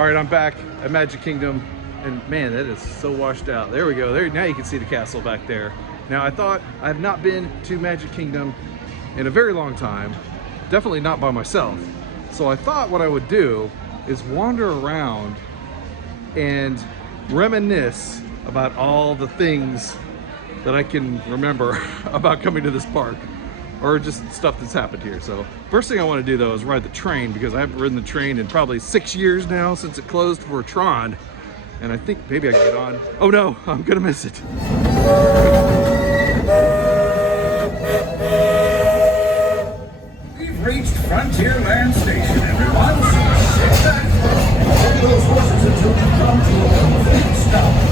All right, I'm back at Magic Kingdom, and man, that is so washed out. There we go. There, now you can see the castle back there. Now, I thought I have not been to Magic Kingdom in a very long time, definitely not by myself. So I thought what I would do is wander around and reminisce about all the things that I can remember about coming to this park, or just stuff that's happened here. So first thing I want to do though is ride the train, because I haven't ridden the train in probably 6 years now since it closed for Tron. And I think maybe I can get on. Oh no, I'm gonna miss it. We've reached Frontierland Station, everyone. Sit back. Hold those horses until you come to a complete stop.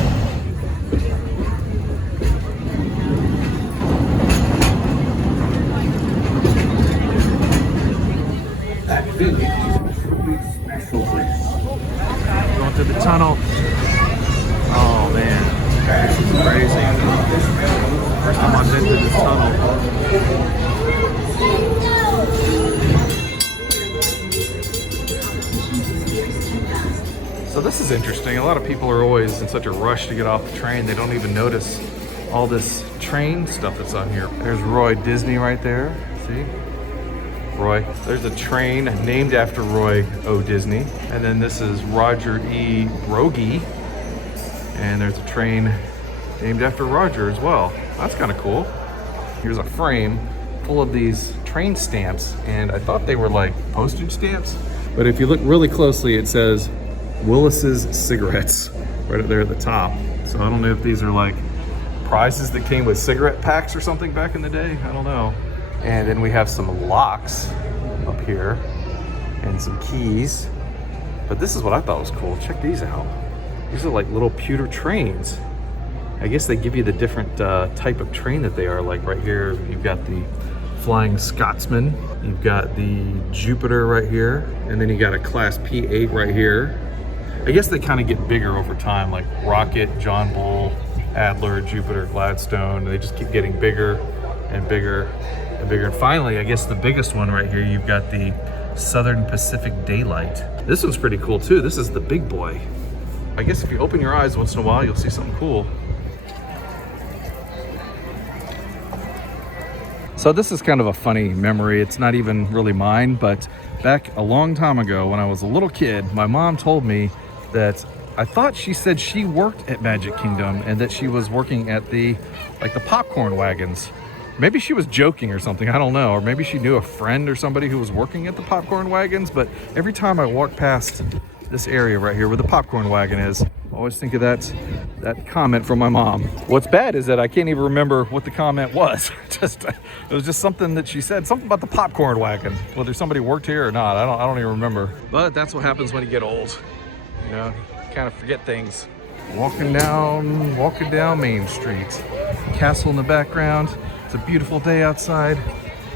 That village is a truly special place. Going through the tunnel. Oh man, this is crazy. First time I've been through this tunnel. So this is interesting. A lot of people are always in such a rush to get off the train, they don't even notice all this train stuff that's on here. There's Roy Disney right there, see? Roy. There's a train named after Roy O. Disney. And then this is Roger E. Rogie. And there's a train named after Roger as well. That's kind of cool. Here's a frame full of these train stamps, and I thought they were like postage stamps. But if you look really closely, it says Willis's Cigarettes right up there at the top. So I don't know if these are like prizes that came with cigarette packs or something back in the day. I don't know. And then we have some locks up here and some keys. But this is what I thought was cool. Check these out. These are like little pewter trains. I guess they give you the different type of train that they are. Like right here, you've got the Flying Scotsman. You've got the Jupiter right here. And then you got a Class P8 right here. I guess they kind of get bigger over time, like Rocket, John Bull, Adler, Jupiter, Gladstone. They just keep getting bigger and bigger and bigger. And finally, I guess the biggest one right here, you've got the Southern Pacific Daylight. This one's pretty cool too. This is the big boy. I guess if you open your eyes once in a while, you'll see something cool. So this is kind of a funny memory. It's not even really mine, but back a long time ago when I was a little kid, my mom told me that I thought she said she worked at Magic Kingdom and that she was working at the popcorn wagons. Maybe she was joking or something, I don't know. Or maybe she knew a friend or somebody who was working at the popcorn wagons. But every time I walk past this area right here where the popcorn wagon is, I always think of that comment from my mom. What's bad is that I can't even remember what the comment was. It was just something that she said, something about the popcorn wagon, whether somebody worked here or not. I don't even remember. But that's what happens when you get old. You know, you kind of forget things. Walking down Main Street. Castle in the background. It's a beautiful day outside,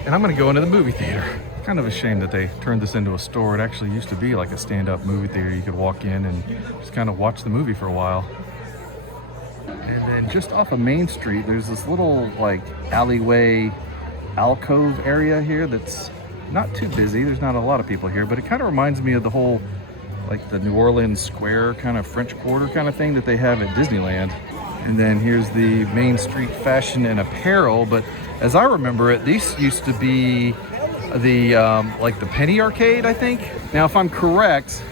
and I'm gonna go into the movie theater. Kind of a shame that they turned this into a store. It actually used to be like a stand-up movie theater. You could walk in and just kind of watch the movie for a while. And then just off of Main Street, there's this little like alleyway alcove area here that's not too busy. There's not a lot of people here, but it kind of reminds me of the whole like the New Orleans Square kind of French Quarter kind of thing that they have at Disneyland. And then here's the Main Street Fashion and Apparel. But as I remember it, these used to be the like the Penny Arcade, I think. Now, if I'm correct,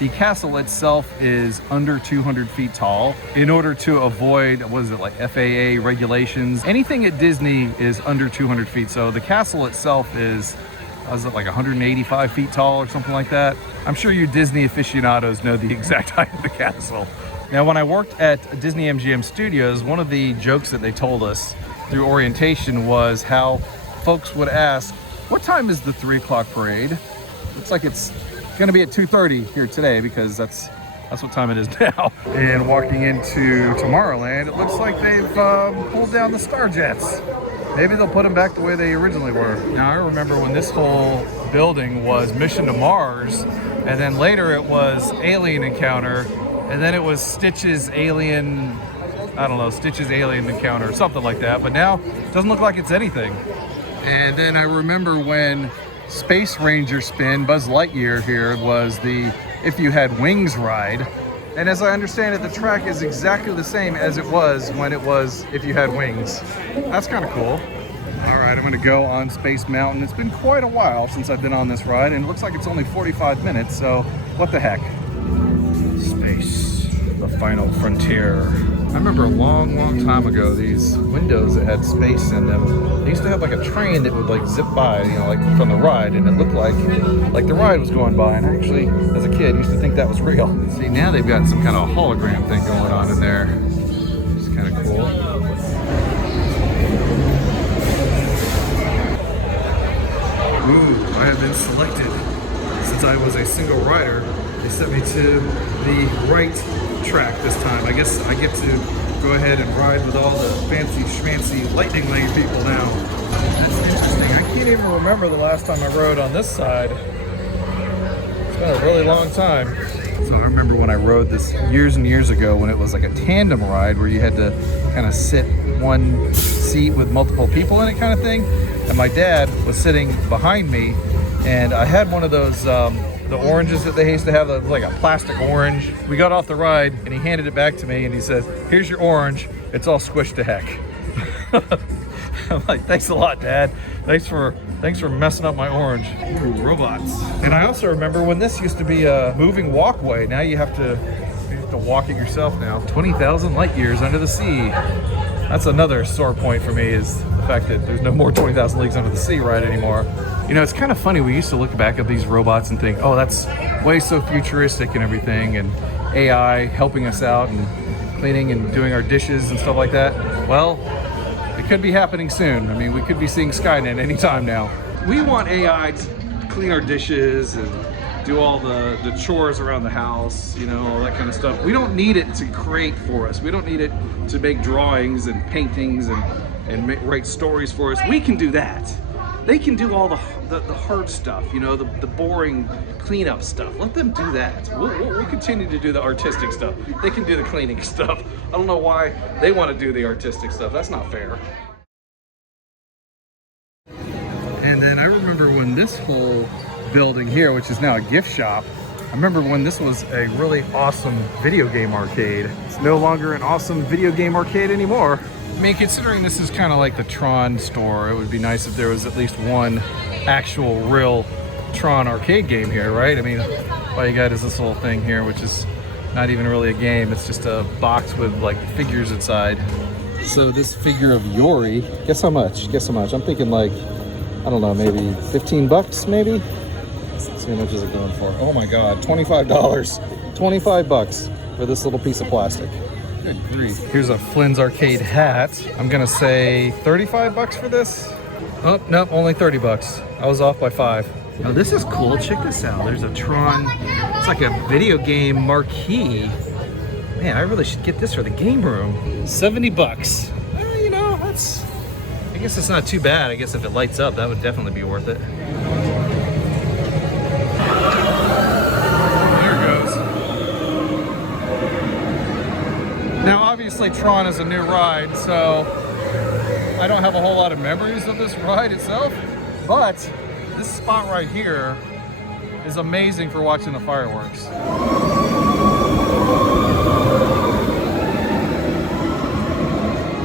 the castle itself is under 200 feet tall. In order to avoid, what is it, like FAA regulations, anything at Disney is under 200 feet. So the castle itself is it like 185 feet tall or something like that? I'm sure you Disney aficionados know the exact height of the castle. Now, when I worked at Disney MGM Studios, one of the jokes that they told us through orientation was how folks would ask, what time is the 3 o'clock parade? Looks like it's gonna be at 2:30 here today, because that's what time it is now. And walking into Tomorrowland, it looks like they've pulled down the Star Jets. Maybe they'll put them back the way they originally were. Now, I remember when this whole building was Mission to Mars, and then later it was Alien Encounter, and then it was Stitch's Alien, I don't know, Stitch's Alien Encounter or something like that. But now it doesn't look like it's anything. And then I remember when Space Ranger spin, Buzz Lightyear here, was the If You Had Wings ride. And as I understand it, the track is exactly the same as it was when it was If You Had Wings. That's kind of cool. All right, I'm gonna go on Space Mountain. It's been quite a while since I've been on this ride, and it looks like it's only 45 minutes, so what the heck. Space, the final frontier. I remember a long time ago, these windows that had space in them, they used to have like a train that would like zip by, you know, like from the ride, and it looked like the ride was going by. And actually, as a kid, used to think that was real. See, now they've got some kind of hologram thing going on in there. It's kind of cool. Ooh, I have been selected. Since I was a single rider, they sent me to the right track this time. I guess I get to go ahead and ride with all the fancy schmancy lightning lane people now. That's interesting. I can't even remember the last time I rode on this side. It's been a really long time. So I remember when I rode this years and years ago when it was like a tandem ride where you had to kind of sit one seat with multiple people in it kind of thing. And my dad was sitting behind me, and I had one of those the oranges that they used to have, like a plastic orange. We got off the ride and he handed it back to me and he says, "Here's your orange. It's all squished to heck." I'm like, "Thanks a lot, Dad. Thanks for messing up my orange." Ooh, robots. And I also remember when this used to be a moving walkway. Now you have to walk it yourself now. 20,000 light years under the sea. That's another sore point for me, is the fact that there's no more 20,000 Leagues Under the Sea ride anymore. You know, it's kind of funny. We used to look back at these robots and think, oh, that's way so futuristic and everything, and AI helping us out and cleaning and doing our dishes and stuff like that. Well, it could be happening soon. I mean, we could be seeing Skynet anytime now. We want AI to clean our dishes and do all the chores around the house, you know, all that kind of stuff. We don't need it to create for us. We don't need it to make drawings and paintings and write stories for us. We can do that. They can do all the hard stuff, you know, the boring cleanup stuff. Let them do that. We'll continue to do the artistic stuff. They can do the cleaning stuff. I don't know why they want to do the artistic stuff. That's not fair. And then I remember when this whole building here, which is now a gift shop, I remember when this was a really awesome video game arcade. It's no longer an awesome video game arcade anymore. I mean, considering this is kind of like the Tron store, it would be nice if there was at least one actual real Tron arcade game here, right? I mean, all you got is this little thing here, which is not even really a game. It's just a box with like figures inside. So this figure of Yori, guess how much? Guess how much? I'm thinking like, I don't know, maybe 15 bucks maybe? Let's see how much is it going for. Oh my God, $25. 25 bucks for this little piece of plastic. Good grief. Here's a Flynn's Arcade hat. I'm gonna say 35 bucks for this. Oh, nope, only 30 bucks. I was off by 5. Now this is cool, check this out. There's a Tron, it's like a video game marquee. Man, I really should get this for the game room. 70 bucks. You know, that's, I guess it's not too bad. I guess if it lights up, that would definitely be worth it. Now, obviously, Tron is a new ride, so I don't have a whole lot of memories of this ride itself, but this spot right here is amazing for watching the fireworks.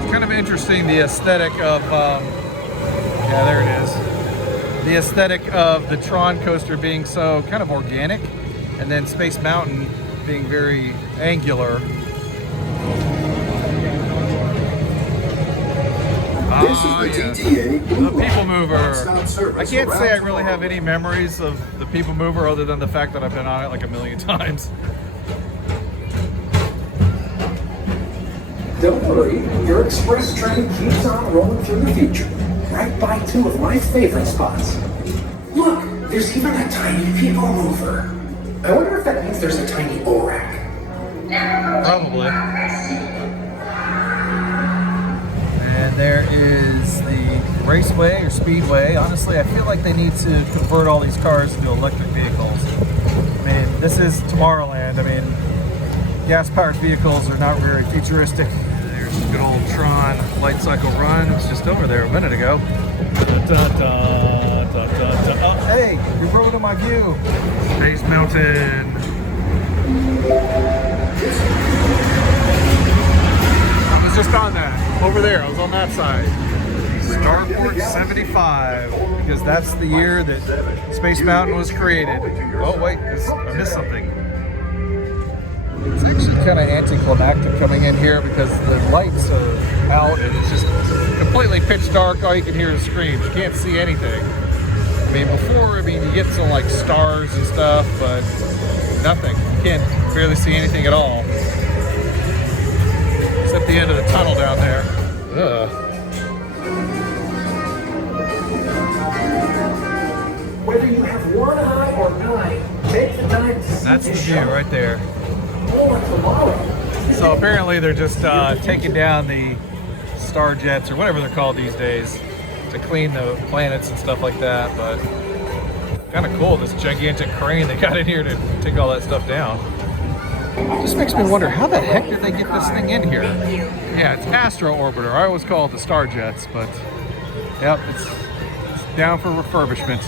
It's kind of interesting, the aesthetic of, yeah, there it is. The aesthetic of the Tron coaster being so kind of organic, and then Space Mountain being very angular. This is the TTA Blue The People Mover. Service I can't say I really have any memories of the People Mover other than the fact that I've been on it like a million times. Don't worry, your express train keeps on rolling through the future, right by two of my favorite spots. Look, there's even a tiny People Mover. I wonder if that means there's a tiny ORAC. Probably. And there is the raceway or speedway. Honestly, I feel like they need to convert all these cars into electric vehicles. I mean, this is Tomorrowland. I mean, gas-powered vehicles are not very futuristic. There's the good old Tron light cycle run. It was just over there a minute ago. Oh, Hey, you're ruining my view. Space Mountain. I was just on that. Over there. I was on that side. Starport 75. Because that's the year that Space Mountain was created. Oh, wait. I missed something. It's actually kind of anticlimactic coming in here because the lights are out and it's just completely pitch dark. All you can hear is screams. You can't see anything. I mean, before, you get some like stars and stuff, but nothing. You can't barely see anything at all. Except the end of the tunnel down there. Ugh. Whether you have one eye or nine, take the time to see That's the this view shot. right there. More tomorrow. So apparently they're just taking down the star jets or whatever they're called these days to clean the planets and stuff like that. But kind of cool, this gigantic crane they got in here to take all that stuff down. Just makes me wonder, how the heck did they get this thing in here? Yeah, it's Astro Orbiter. I always call it the star jets, but yep, it's down for refurbishment.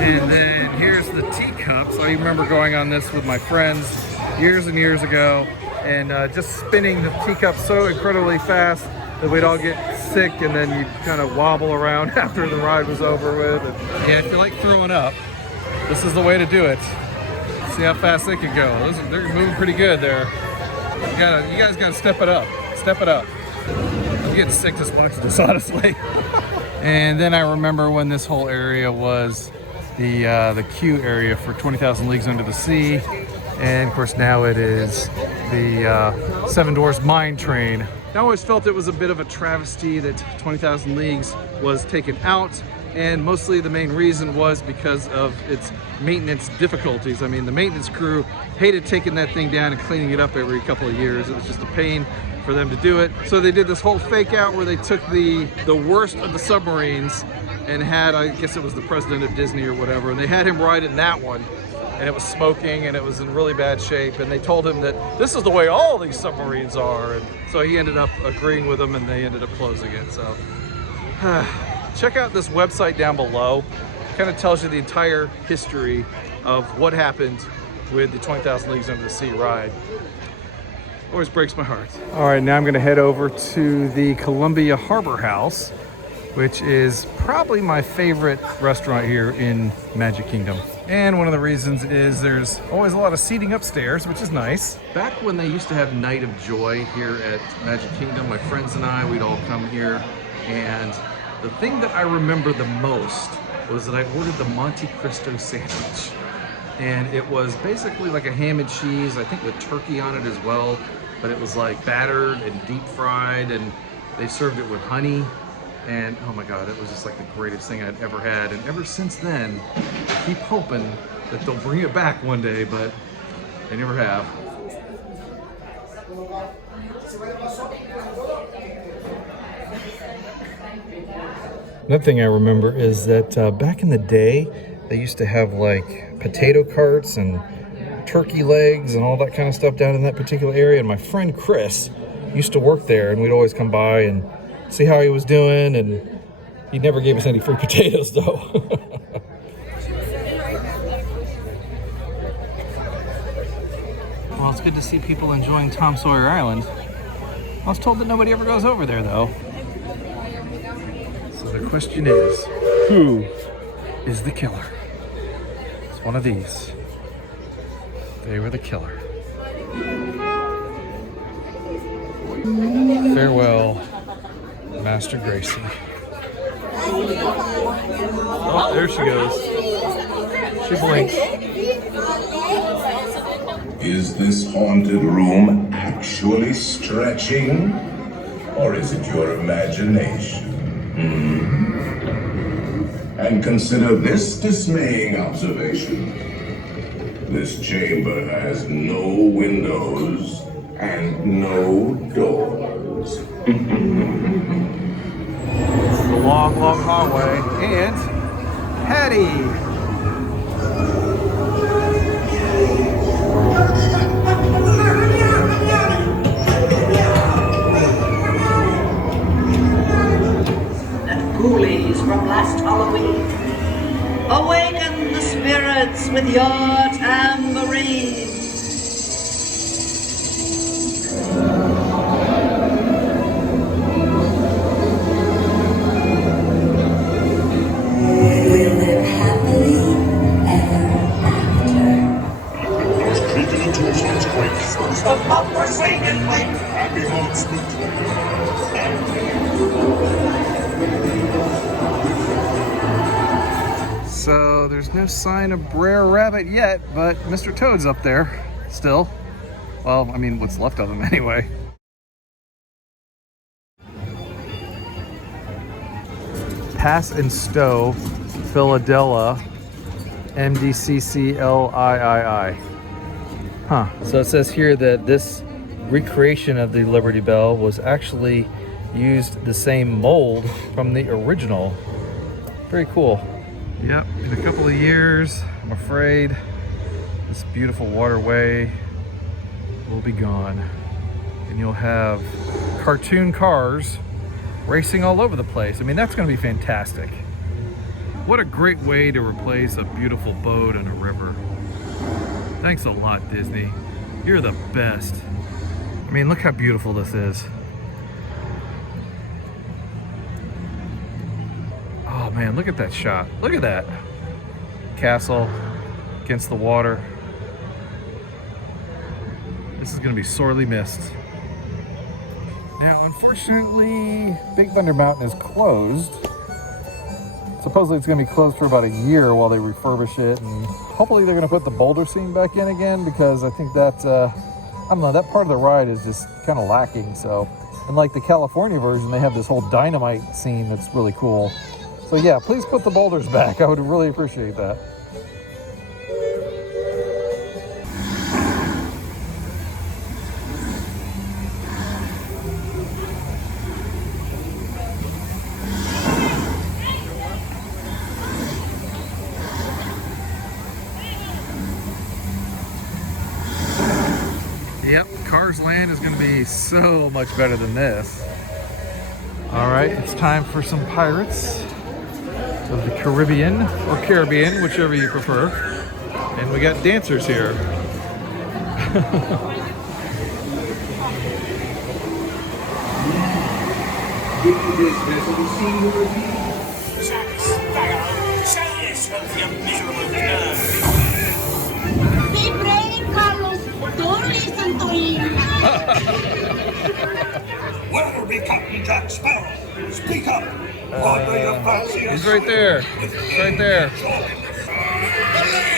And then here's the teacups. I remember going on this with my friends years and years ago and just spinning the teacups so incredibly fast that we'd all get sick and then you'd kind of wobble around after the ride was over with. And yeah, if you like throwing up, this is the way to do it. See how fast they can go. They're moving pretty good there. You guys gotta step it up. Step it up. I'm getting sick just watching this, honestly. And then I remember when this whole area was the queue area for 20,000 Leagues Under the Sea. And of course now it is the Seven Dwarfs Mine Train. I always felt it was a bit of a travesty that 20,000 Leagues was taken out, and mostly the main reason was because of its maintenance difficulties. I mean, the maintenance crew hated taking that thing down and cleaning it up every couple of years. It was just a pain for them to do it. So they did this whole fake out where they took the worst of the submarines and had, I guess it was the president of Disney or whatever, and they had him ride in that one. And it was smoking and it was in really bad shape. And they told him that this is the way all these submarines are. And so he ended up agreeing with them and they ended up closing it. So check out this website down below. It kind of tells you the entire history of what happened with the 20,000 Leagues Under the Sea ride. Always breaks my heart. All right, now I'm gonna head over to the Columbia Harbor House, which is probably my favorite restaurant here in Magic Kingdom. And one of the reasons is there's always a lot of seating upstairs, which is nice. Back when they used to have Night of Joy here at Magic Kingdom, my friends and I, we'd all come here. And the thing that I remember the most was that I ordered the Monte Cristo sandwich. And it was basically like a ham and cheese, I think with turkey on it as well. But it was like battered and deep fried, and they served it with honey. And oh my God, it was just like the greatest thing I'd ever had. And ever since then, I keep hoping that they'll bring it back one day, but they never have. Another thing I remember is that back in the day, they used to have like potato carts and turkey legs and all that kind of stuff down in that particular area. And my friend Chris used to work there, and we'd always come by and see how he was doing, and he never gave us any free potatoes though. Well, it's good to see people enjoying Tom Sawyer Island. I was told that nobody ever goes over there though. So the question is, who is the killer? It's one of these. They were the killer. Farewell, Master Gracie. Oh, there she goes. She blinks. Is this haunted room actually stretching? Or is it your imagination? And consider this dismaying observation. This chamber has no windows and no doors. It's a long, long hallway. And Hattie! And ghoulies from last Halloween. dance with your tambourine. We'll live happily ever after. Those creaky tombstones quake. The bumper swing and wake. Happy hearts beat. So there's no sign of Brer Rabbit yet, but Mr. Toad's up there still. Well, I mean, what's left of him anyway. Pass and Stow, Philadelphia, MDCCLIII. Huh. So it says here that this recreation of the Liberty Bell was actually used the same mold from the original. Very cool. Yep, in a couple of years, I'm afraid this beautiful waterway will be gone. And you'll have cartoon cars racing all over the place. I mean, that's going to be fantastic. What a great way to replace a beautiful boat and a river. Thanks a lot, Disney. You're the best. I mean, look how beautiful this is. Oh man, look at that shot. Look at that. Castle against the water. This is going to be sorely missed. Now, unfortunately, Big Thunder Mountain is closed. Supposedly it's going to be closed for about a year while they refurbish it, and hopefully they're going to put the boulder scene back in again, because I think that, I don't know, that part of the ride is just kind of lacking. So, and like the California version, they have this whole dynamite scene that's really cool. So yeah, please put the boulders back. I would really appreciate that. Yep, Cars Land is going to be so much better than this. All right, it's time for some Pirates of the Caribbean, or Caribbean, whichever you prefer. And we got dancers here. Be brave, Carlos. Don't listen to him. Where be Captain Jack Sparrow? Speak up. What do you fancy? He's right there. He's right there. Belay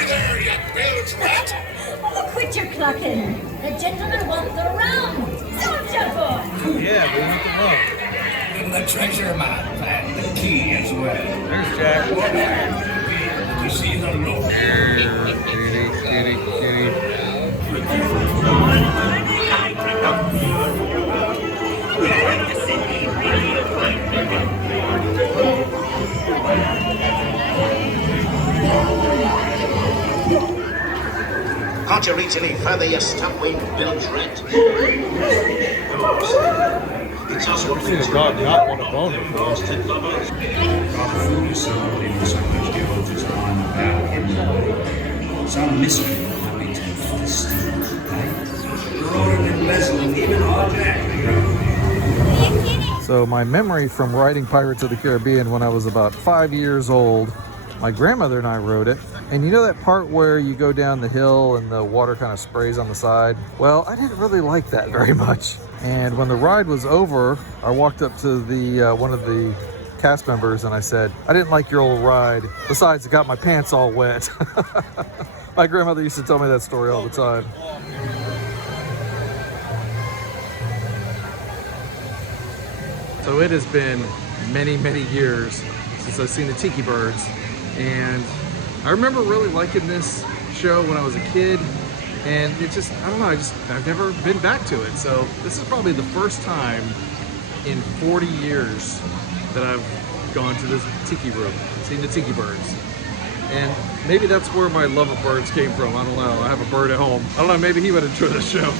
there, you bilge rat! Oh, quit your clucking. The gentleman wants the rum. Don't you, boy? Yeah, we need the rum. And the treasure map and the key as well. There's Jack. You see the look. Kitty, kitty, kitty. Can't you reach any further, you stump-winged bilge rat? It's us what Seen a dog not want a boner for us. Some mystery happy to this. You're already embezzling even our Jack. So my memory from riding Pirates of the Caribbean when I was about 5 years old, my grandmother and I rode it. And you know that part where you go down the hill and the water kind of sprays on the side? Well, I didn't really like that very much. And when the ride was over, I walked up to the one of the cast members and I said, I didn't like your old ride. Besides, it got my pants all wet. My grandmother used to tell me that story all the time. So it has been many, many years since I've seen the Tiki Birds. And I remember really liking this show when I was a kid. And it just, I don't know, I've never been back to it. So this is probably the first time in 40 years that I've gone to this tiki room, seen the Tiki Birds. And maybe that's where my love of birds came from. I don't know. I have a bird at home. I don't know, maybe he would enjoy this show.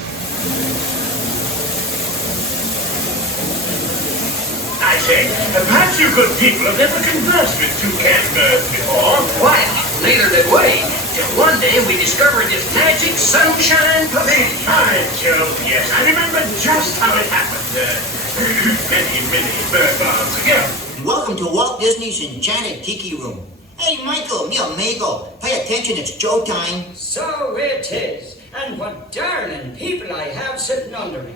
Nice say, perhaps you good people have never conversed with toucan birds before. Why, neither did we. Till one day we discovered this magic sunshine pavilion. By Jove, yes, I remember just how it happened. Many, many bird baths ago. Welcome to Walt Disney's Enchanted Tiki Room. Hey, Michael, mi amigo, pay attention, it's Joe time. So it is. And what darling people I have sitting under me.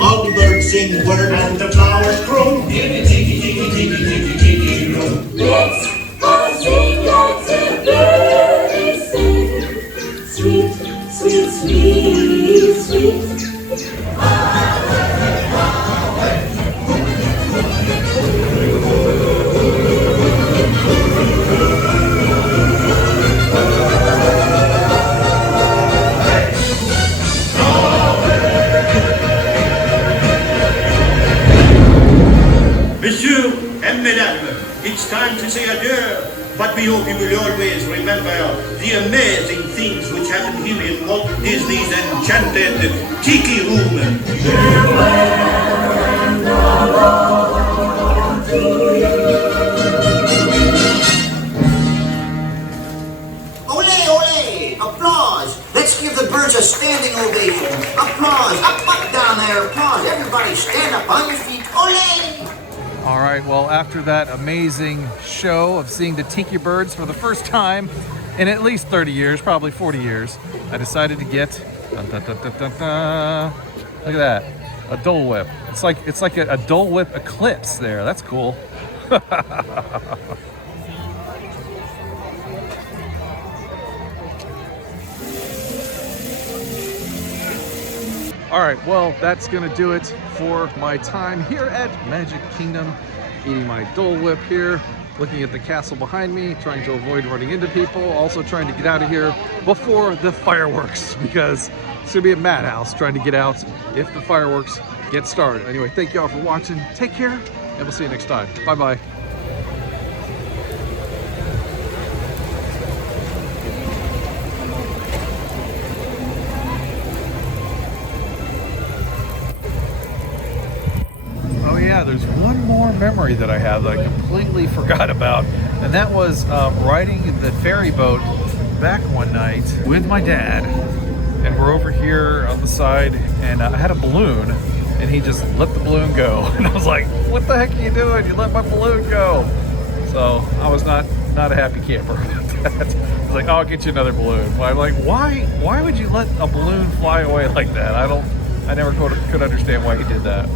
All the birds sing word And the flowers grow. Let's all sing, let's everybody sing. Sweet, sweet, sweet, sweet. Monsieur and Mesdames, it's time to say adieu, but we hope you will always remember the amazing things which happen here in Walt Disney's Enchanted Tiki Room. Ole, ole, applause. Let's give the birds a standing ovation. Applause, up, down there, applause. Everybody stand up on your feet. Ole! All right, well, after that amazing show of seeing the tiki birds for the first time in at least 30 years, probably 40 years, I decided to get, look at that, a Dole Whip. It's like a Dole Whip eclipse there. That's cool. All right, well, that's gonna do it for my time here at Magic Kingdom, eating my Dole Whip here, looking at the castle behind me, trying to avoid running into people, also trying to get out of here before the fireworks, because it's gonna be a madhouse trying to get out if the fireworks get started. Anyway, thank you all for watching. Take care, and we'll see you next time. Bye-bye. Oh yeah, there's one more memory that I have that I completely forgot about, and that was riding the ferry boat back one night with my dad, and we're over here on the side, and I had a balloon, and he just let the balloon go, and I was like, what the heck are you doing? You let my balloon go. So I was not a happy camper about that. I was like, oh, I'll get you another balloon. Well, I'm like, why would you let a balloon fly away like that? I never could understand why he did that.